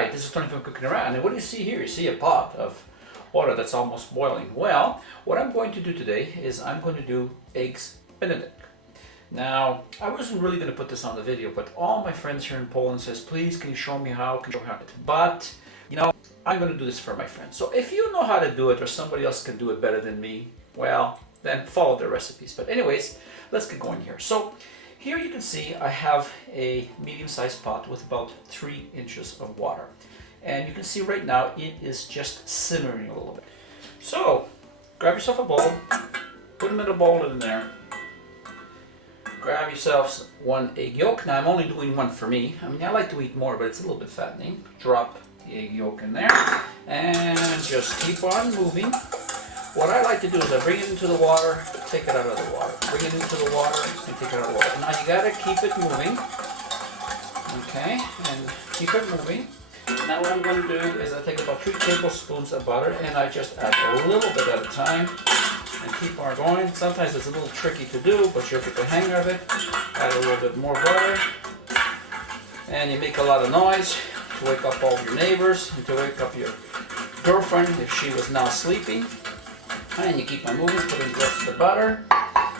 Alright, this is Tony from Cooking Around, and what do you see here? You see a pot of water that's almost boiling. Well, what I'm going to do today is I'm going to do eggs Benedict. Now, I wasn't really going to put this on the video, but all my friends here in Poland says, please, can you show me how? Can you show me how? But, you know, I'm going to do this for my friends. So if you know how to do it or somebody else can do it better than me, well, then follow their recipes. But anyways, let's get going here. So here you can see I have a medium-sized pot with about 3 inches of water. And you can see right now it is just simmering a little bit. So grab yourself a bowl, put them in a bowl in there. Grab yourself 1 egg yolk. Now I'm only doing 1 for me. I mean, I like to eat more, but it's a little bit fattening. Drop the egg yolk in there and just keep on moving. What I like to do is I bring it into the water, take it out of the water. Bring it into the water and take it out of the water. Now you gotta keep it moving. Okay, and keep it moving. Now what I'm going to do is I take about 3 tablespoons of butter and I just add a little bit at a time and keep on going. Sometimes it's a little tricky to do, but you'll get the hang of it. Add a little bit more butter and you make a lot of noise to wake up all your neighbors and to wake up your girlfriend if she was now sleeping. And you keep on moving, put in the rest of the butter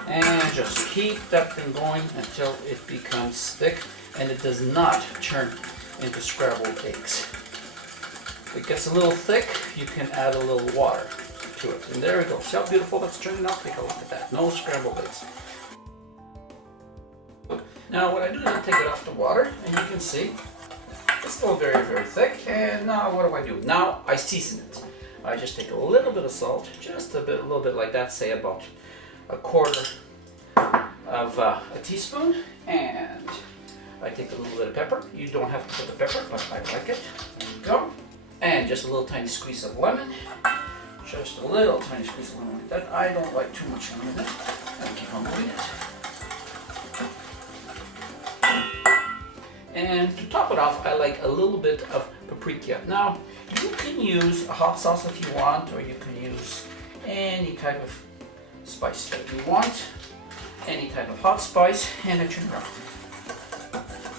and just keep that thing going until it becomes thick and it does not turn into scrambled eggs. If it gets a little thick, you can add a little water to it. And there we go. See how beautiful that's turning out? Take a look at that. No scrambled eggs. Now what I do is I take it off the water and you can see it's still very, very thick. And now what do? Now I season it. I just take a little bit of salt, just a little bit like that, say about 1/4 of a teaspoon, and I take a little bit of pepper. You don't have to put the pepper, but I like it. There you go. And just a little tiny squeeze of lemon. Just a little tiny squeeze of lemon like that. I don't like too much lemon in it. And keep on moving it. And to top it off, I like a little bit of paprika. Now, you can use a hot sauce if you want, or you can use any type of spice that you want. Any type of hot spice, and I turn it around.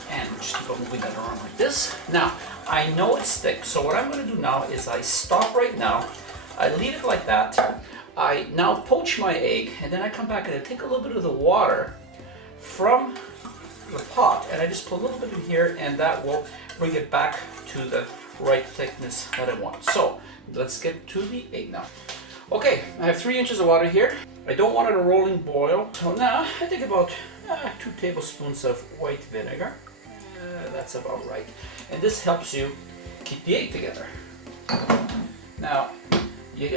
And just keep on moving that around like this. Now, I know it's thick, so what I'm going to do now is I stop right now. I leave it like that. I now poach my egg, and then I come back and I take a little bit of the water from the pot, and I just put a little bit in here, and that will bring it back to the right thickness that I want. So let's get to the egg now. Okay, I have 3 inches of water here. I don't want it a rolling boil, so now I take about 2 tablespoons of white vinegar. That's about right, and this helps you keep the egg together. Now,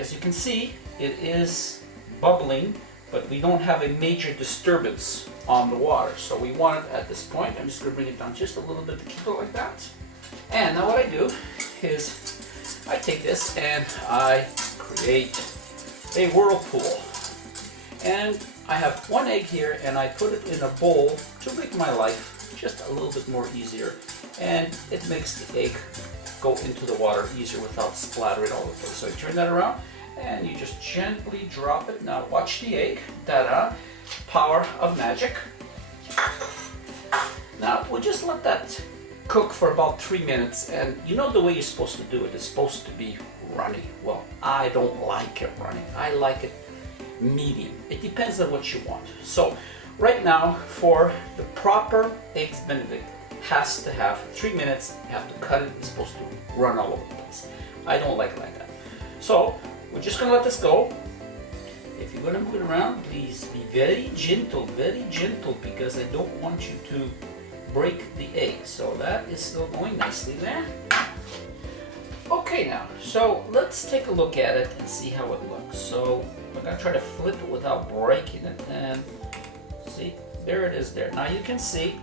as you can see, it is bubbling, but we don't have a major disturbance on the water, so we want it at this point. I'm just going to bring it down just a little bit to keep it like that. And now what I do is I take this and I create a whirlpool. And I have 1 egg here and I put it in a bowl to make my life just a little bit more easier. And it makes the egg go into the water easier without splattering all over the place. So you turn that around and you just gently drop it. Now watch the egg. Ta-da! Power of magic. Now we'll just let that cook for about 3 minutes, and you know the way you're supposed to do it. It's supposed to be runny. Well, I don't like it runny. I like it medium. It depends on what you want. So right now, for the proper eggs Benedict, has to have 3 minutes. You have to cut it. It's supposed to run all over the place. I don't like it like that. So we're just gonna let this go. If you're gonna move it around, please be very gentle, because I don't want you to break the egg. So that is still going nicely there. Okay, now, so let's take a look at it and see how it looks. So I'm gonna try to flip it without breaking it, and see, there it is there. Now you can see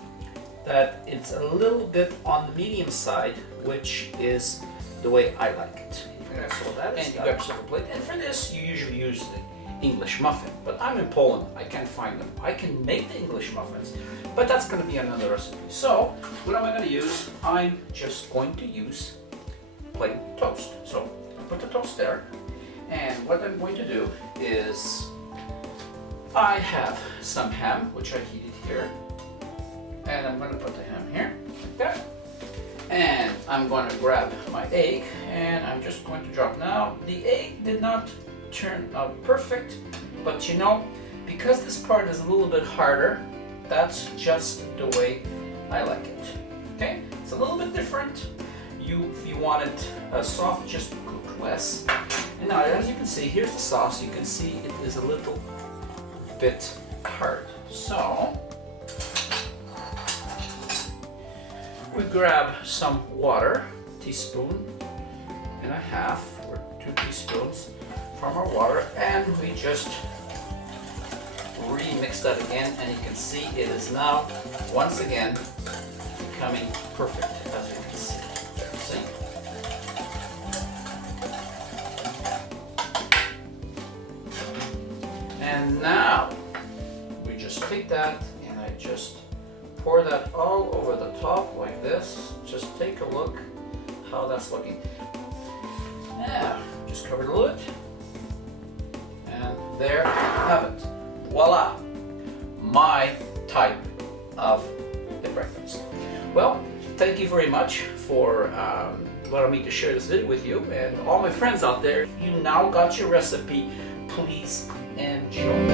that it's a little bit on the medium side, which is the way I like it. So that is, and you grab yourself a plate, and for this you usually use the English muffin, but I'm in Poland, I can't find them. I can make the English muffins, but that's going to be another recipe. So what am I going to use? I'm just going to use plain toast. So put the toast there, and what I'm going to do is I have some ham, which I heated here, and I'm going to put the ham here, like that. And I'm going to grab my egg and I'm just going to drop. Now, the egg did not turn out perfect, but you know, because this part is a little bit harder, that's just the way I like it. Okay, it's a little bit different. If you want it soft, just cook less. And now, as you can see, here's the sauce. You can see it is a little bit hard. So we grab some water, teaspoon and a half or 2 teaspoons from our water, and we just remix that again, and you can see it is now once again becoming perfect, as you can see. See? And now we just take that and I just pour that all over the top like this. Just take a look how that's looking. Yeah, just cover the lid. And there you have it. Voila! My type of the breakfast. Well, thank you very much for allowing me to share this video with you, and all my friends out there. You now got your recipe. Please enjoy.